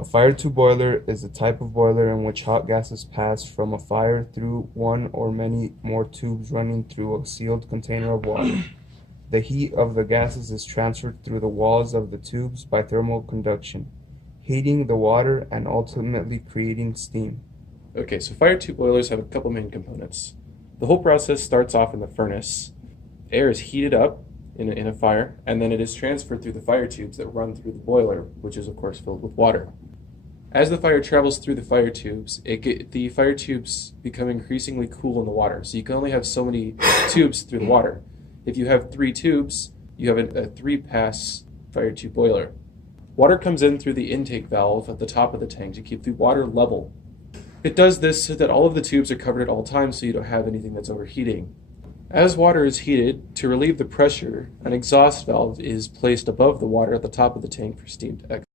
A fire tube boiler is a type of boiler in which hot gases pass from a fire through one or many more tubes running through a sealed container of water. The heat of the gases is transferred through the walls of the tubes by thermal conduction, heating the water and ultimately creating steam. Okay, so fire tube boilers have a couple main components. The whole process starts off in the furnace. Air is heated up in a fire, and then it is transferred through the fire tubes that run through the boiler, which is of course filled with water. As the fire travels through the fire tubes, the fire tubes become increasingly cool in the water, so you can only have so many tubes through the water. If you have 3 tubes, you have a 3-pass fire tube boiler. Water comes in through the intake valve at the top of the tank to keep the water level. It does this so that all of the tubes are covered at all times so you don't have anything that's overheating. As water is heated, to relieve the pressure, an exhaust valve is placed above the water at the top of the tank for steam to exit.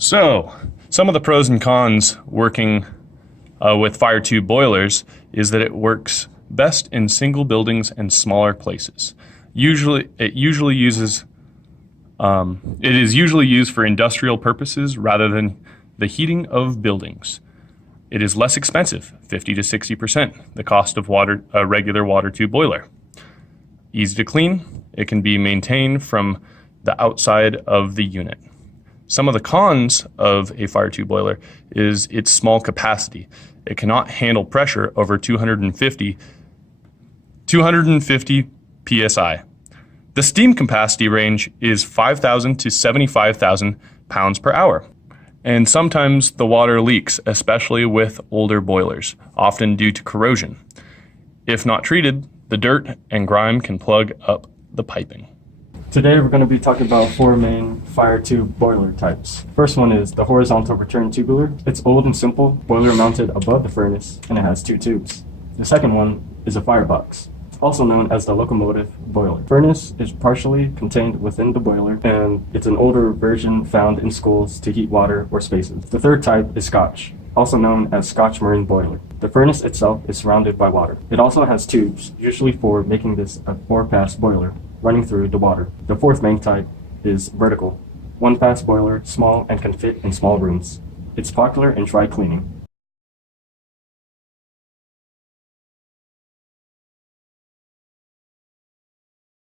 So, some of the pros and cons working with fire tube boilers is that it works best in single buildings and smaller places. It is usually used for industrial purposes rather than the heating of buildings. It is less expensive, 50 to 60% the cost of a regular water tube boiler. Easy to clean, it can be maintained from the outside of the unit. Some of the cons of a fire tube boiler is its small capacity. It cannot handle pressure over 250 psi. The steam capacity range is 5,000 to 75,000 pounds per hour. And sometimes the water leaks, especially with older boilers, often due to corrosion. If not treated, the dirt and grime can plug up the piping. Today we're going to be talking about 4 main fire tube boiler types. First one is the horizontal return tubular. It's old and simple, boiler mounted above the furnace, and it has 2 tubes. The second one is a firebox, also known as the locomotive boiler. Furnace is partially contained within the boiler, and it's an older version found in schools to heat water or spaces. The third type is Scotch, also known as Scotch marine boiler. The furnace itself is surrounded by water. It also has tubes, usually for making this a 4-pass boiler, running through the water. The fourth main type is vertical, 1-pass boiler, small and can fit in small rooms. It's popular in dry cleaning.